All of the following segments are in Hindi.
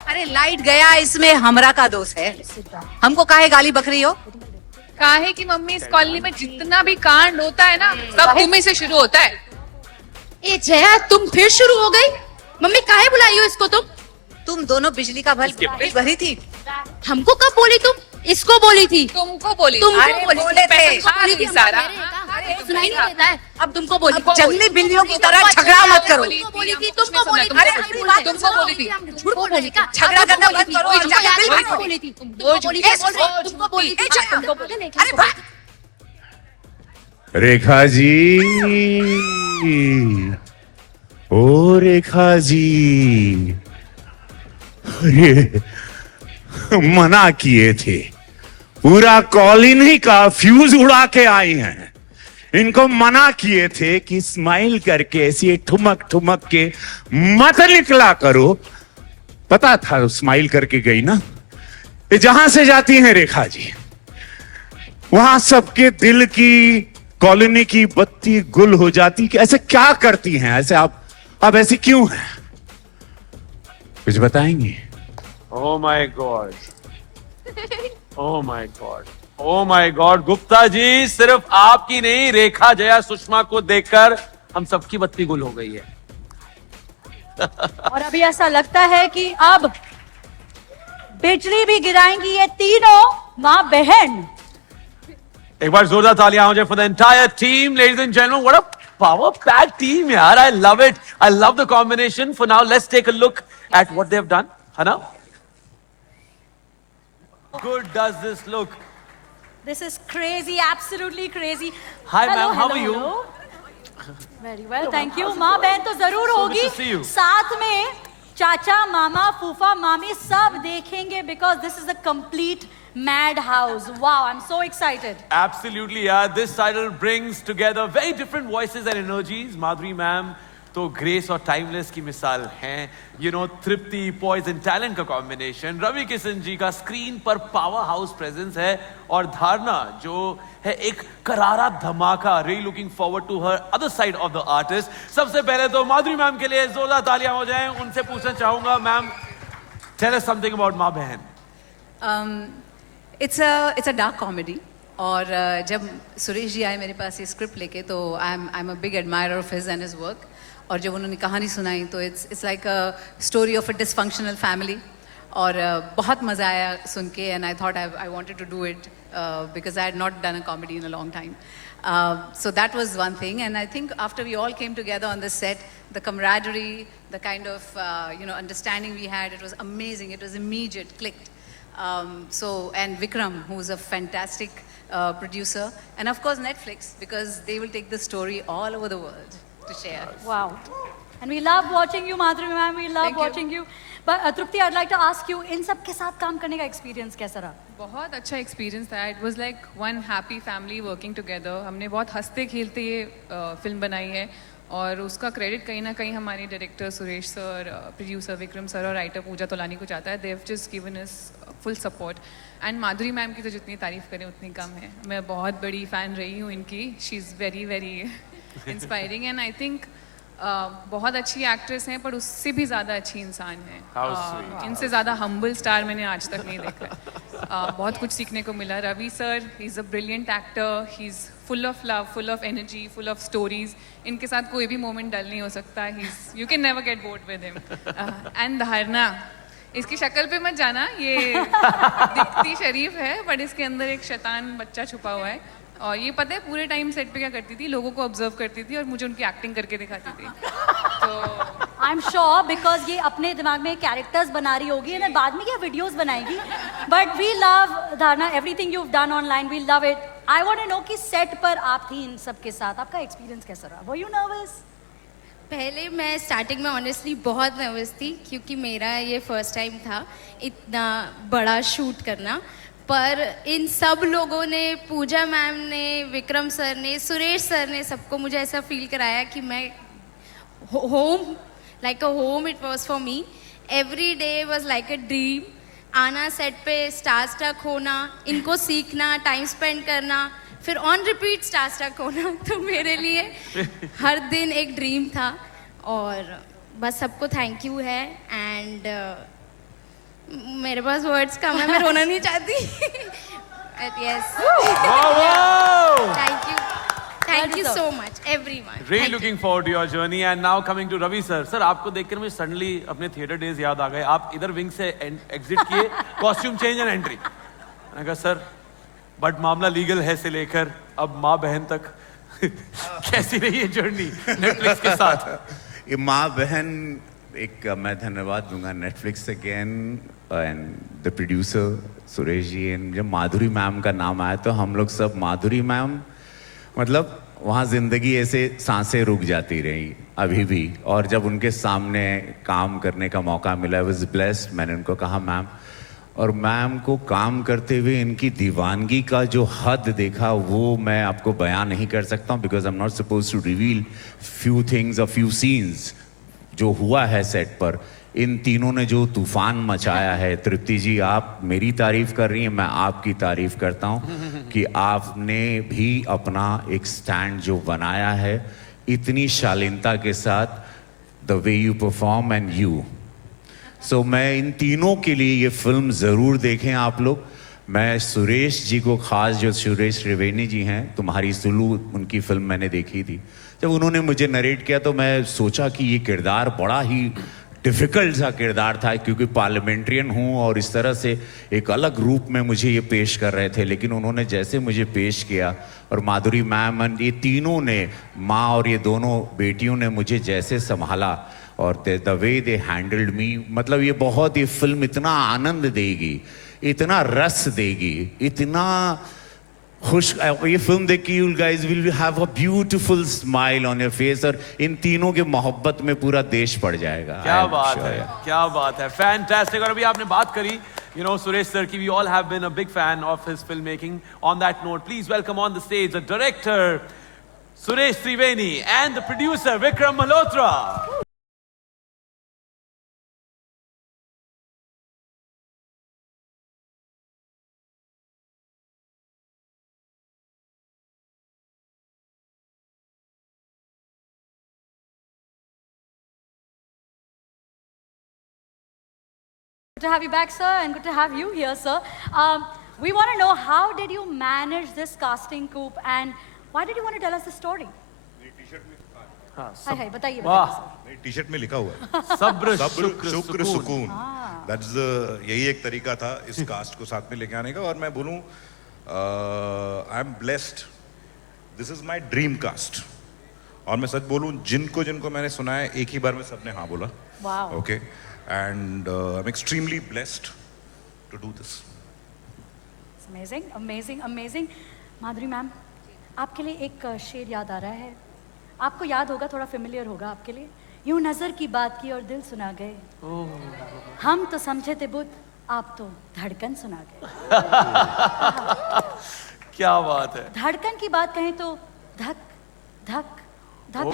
अरे लाइट गया, इसमें हमरा का दोष है। हमको काहे गाली बक रही हो? काहे कि मम्मी इस कॉलोनी में जितना भी कांड होता है ना सब तुम्ही से शुरू होता है। ए जया, तुम फिर शुरू हो गई? मम्मी काहे बुलाई हो इसको तुम दोनों बिजली का बल्ब भरी थी। हमको कब बोली तुम? इसको बोली थी। तुमको बोली बोले थे सारा। सुनाई नहीं देता है। अब तुमको बोली। जंगली बिल्लियों की तरह झगड़ा मत करो। बोली थी, तुमको बोली थी। अरे हमारी बात तुमको बोली थी। झूठ बोल रही क्या? झगड़ा करना बंद करो और जाके बिल तुमको बोली थी। तुमको बोली थी। तुमको बोली थी। अरे भाई, रेखा जी, ओ रेखा जी, अरे मना किए थे, पूरा कॉलोनी का फ्यूज उड़ा के आई हैं। इनको मना किए थे कि स्माइल करके ऐसी ठुमक ठुमक के मत निकला करो। पता था स्माइल करके गई ना, ये जहां से जाती हैं रेखा जी, वहां सबके दिल की, कॉलोनी की बत्ती गुल हो जाती। कि ऐसे क्या करती हैं? ऐसे आप ऐसी क्यों हैं? कुछ बताएंगी? Oh my God. Oh my God. Oh my God. Gupta ji, सिर्फ आपकी नहीं, रेखा, जया, सुषमा को देखकर हम सबकी बत्ती गुल हो गई है। और अभी ऐसा लगता है कि अब बिजली भी गिराएंगी ये तीनों माँ बहन। एक बार जोरदार तालियां हो जाए for the entire team, ladies and gentlemen. What a power-packed team, यार. I love it. I love the combination. For now, let's take a look at what they've done. है ना? Good does this look? This is crazy, absolutely crazy. Hi, Hello, ma'am. How hello, are you? hello. Very well, thank you. माँ बहन तो जरूर So good होगी, to see you. साथ में चाचा, मामा, फूफा, मामी सब देखेंगे because this is a complete madhouse. Wow, I'm so excited. Absolutely, yeah. This title brings together very different voices and energies. Madhuri ma'am तो ग्रेस और टाइमलेस की मिसाल हैं। तृप्ति, पॉइज एंड टैलेंट का कॉम्बिनेशन। रवि किशन जी का स्क्रीन पर पावर हाउस प्रेजेंस है। और धारणा जो है एक करारा धमाका। Really looking forward to her other side of the artist. सबसे पहले तो माधुरी मैम के लिए जोरदार तालियां हो जाएं। उनसे पूछना चाहूंगा, ma'am, tell us something about Maa Behen. It's a dark comedy. और जब सुरेश जी आए मेरे पास ये स्क्रिप्ट लेके, तो I am a big admirer of his and his work. और जब उन्होंने कहानी सुनाई तो it's like a story of a dysfunctional family. और बहुत मज़ा आया सुन के, and I thought I wanted to do it because I had not done a comedy in a long time. So that was one thing, and I think after we all came together on this set, the camaraderie, the kind of understanding we had, it was amazing. It was immediate, clicked. And Vikram, who's a fantastic producer, and of course Netflix, because they will take the story all over the world to share. Wow. And we love watching you, Madhuri ma'am. We love Thank you. watching you. But Trupti, I'd like to ask you, इन सब के साथ काम करने का experience कैसा रहा? बहुत अच्छा एक्सपीरियंस था. It was like one happy family working together. हमने बहुत हंसते खेलते ये फिल्म बनाई है, और उसका क्रेडिट कहीं ना कहीं हमारे director Suresh sir, producer Vikram sir और राइटर पूजा तोलानी को जाता है. They have just given us full support. And Madhuri ma'am की तो जितनी तारीफ करें उतनी कम है. मैं बहुत बड़ी फ़ैन रही हूँ इनकी. She is very very inspiring, and I think बहुत अच्छी एक्ट्रेस हैं, पर उससे भी ज़्यादा अच्छी इंसान है. इनसे ज़्यादा हम्बल स्टार मैंने आज तक नहीं देखा है. बहुत कुछ सीखने को मिला. Ravi sir, he is a brilliant actor. He is full of love, full of energy, full of stories. इनके साथ कोई भी मोमेंट डल नहीं हो सकता. You can never get bored with him. And Dharna, इसकी शक्ल पे मत जाना, ये दिखती शरीफ है बट इसके अंदर एक शैतान बच्चा छुपा हुआ है. और ये पता है पूरे टाइम सेट पे क्या करती थी, लोगों को ऑब्जर्व करती थी और मुझे उनकी एक्टिंग करके दिखाती थी. तो I'm sure because ये अपने दिमाग में कैरेक्टर्स बना रही होगी और बाद में क्या वीडियोस बनाएगी. But we love धारणा, everything you've done online, we love it. I want to know कि सेट पर आप थी इन सब के साथ, आपका एक्सपीरियंस कैसा रहा? Were you nervous? पहले मैं स्टार्टिंग में ऑनेस्टली बहुत नर्वस थी, क्योंकि मेरा ये फर्स्ट टाइम था इतना बड़ा शूट करना. पर इन सब लोगों ने, पूजा मैम ने, विक्रम सर ने, सुरेश सर ने, सबको मुझे ऐसा फील कराया कि मैं home, like a home it was for me. Every day was like a dream. आना सेट पे, स्टार स्टक होना, इनको सीखना, टाइम स्पेंड करना, फिर ऑन रिपीट स्टार स्टक होना, तो मेरे लिए हर दिन एक ड्रीम था. और बस सबको थैंक यू है एंड मेरे पास वर्ड्स कम है, मैं रोना नहीं चाहती. Yes, thank you so much everyone. Really looking forward to your journey. And now coming to Ravi sir. Sir, आपको देखकर मुझे suddenly अपने theater days याद आ गए. आप इधर wing से exit किए, costume change and entry. मैंने कहा सर, बट मामला लीगल है से लेकर अब माँ बहन तक कैसी रही है जर्नी नेटफ्लिक्स के साथ? ये माँ बहन एक मैं धन्यवाद दूंगा Netflix again and the producer Suresh ji. And जब माधुरी मैम का नाम आया तो हम लोग सब माधुरी मैम, मतलब वहाँ जिंदगी ऐसे सांसें रुक जाती रही अभी भी. और जब उनके सामने काम करने का मौका मिला, आई वाज ब्लेस्ड. मैंने उनको कहा मैम, और मैम को काम करते हुए इनकी दीवानगी का जो हद देखा वो मैं आपको बयान नहीं कर सकता हूँ, because I am not suppose to reveal few things और फ्यू सीन्स जो हुआ है सेट पर. इन तीनों ने जो तूफान मचाया है, तृप्ति जी आप मेरी तारीफ कर रही हैं, मैं आपकी तारीफ करता हूँ कि आपने भी अपना एक स्टैंड जो बनाया है इतनी शालीनता के साथ, the way you perform and you. So मैं इन तीनों के लिए ये फिल्म ज़रूर देखें आप लोग. मैं सुरेश जी को खास, जो सुरेश त्रिवेणी जी हैं, तुम्हारी सुलू उनकी फिल्म मैंने देखी थी. जब उन्होंने मुझे नरेट किया तो मैं सोचा कि ये किरदार बड़ा ही डिफ़िकल्ट सा किरदार था, क्योंकि पार्लियामेंट्रियन हूँ और इस तरह से एक अलग रूप में मुझे ये पेश कर रहे थे. लेकिन उन्होंने जैसे मुझे पेश किया, और माधुरी मैम, ये तीनों ने, माँ और ये दोनों बेटियों ने मुझे जैसे संभाला और द वे दे हैंडल्ड मी, मतलब ये बहुत, ये फिल्म इतना आनंद देगी, इतना रस देगी, इतना खुश. ये फिल्म देख के you guys will have a beautiful smile on your face, और इन तीनों के मोहब्बत में पूरा देश पड़ जाएगा. क्या बात है, क्या बात है, फैंटास्टिक. और अभी आपने बात करी, you know, Suresh sir ki we all have been a big fan of his filmmaking. On that note, please welcome on the stage the director Suresh Triveni and the producer Vikram Malhotra. Good to have you back, sir, and good to have you here, sir. We want to know, how did you manage this casting coup, and why did you want to tell us the story? हाय बताइए. वाह, मेरी टी शर्ट में लिखा हुआ है सब्र सब्र शुक्र सुकून. सुकून. दैट्स यही एक तरीका था इस कास्ट को साथ में लेके आने का. और मैं बोलूं, I am blessed, this is my dream cast. और मैं सच बोलूं, जिनको जिनको मैंने सुना है एक ही बार में सबने हाँ बोला. Wow. Okay, and I am extremely blessed to do this. It's amazing, amazing, amazing. Madhuri ma'am, आपके लिए एक शेर याद आ रहा है. आपको याद होगा, थोड़ा फेमिलियर होगा आपके लिए. यूं नजर की बात की और दिल सुना गए. हम तो समझे थे बुत, आप तो धड़कन सुना गए. क्या बात है. धड़कन की बात कहें तो धक धक धक.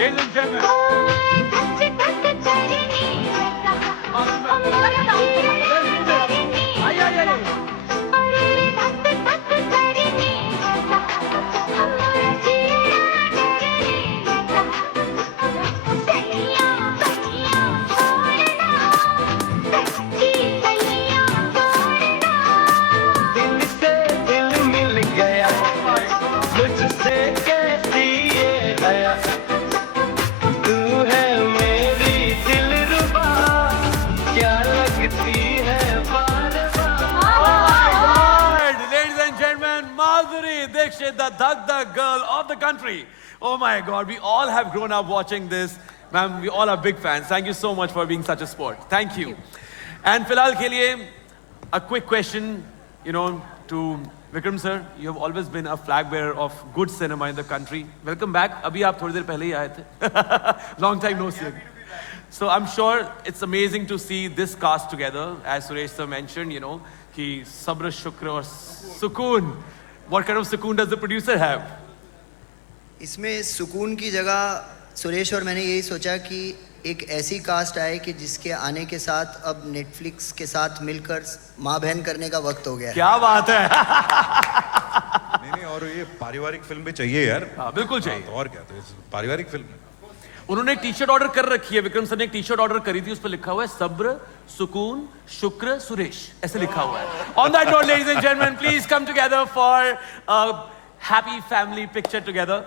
Ladies and gentlemen, the Dhak Dhak girl of the country. Oh my God, we all have grown up watching this. Ma'am, we all are big fans. Thank you so much for being such a sport. Thank you. And filhal ke liye, a quick question, you know, to Vikram sir. You have always been a flag bearer of good cinema in the country. Welcome back. Abhi aap thodi der pehle hi aaye the. Long time no see. So I'm sure it's amazing to see this cast together. As Suresh sir mentioned, you know, ki sabr, shukr aur sukoon. What kind of sukoon does the producer have? इसमें सुकून की जगह सुरेश और मैंने यही सोचा कि एक ऐसी कास्ट आए कि जिसके आने के साथ अब नेटफ्लिक्स के साथ मिलकर माँ बहन करने का वक्त हो गया है. क्या बात है. नहीं और ये पारिवारिक फिल्म भी चाहिए यार। हाँ, बिल्कुल चाहिए। तो और क्या, तो पारिवारिक फिल्म है। उन्होंने टी शर्ट ऑर्डर कर रखी है, विक्रम सर ने एक टी शर्ट ऑर्डर करी थी, उस पर लिखा हुआ है सब्र सुकून शुक्र सुरेश, ऐसे लिखा हुआ है। On that note ladies and gentleman, please come together for happy family picture together.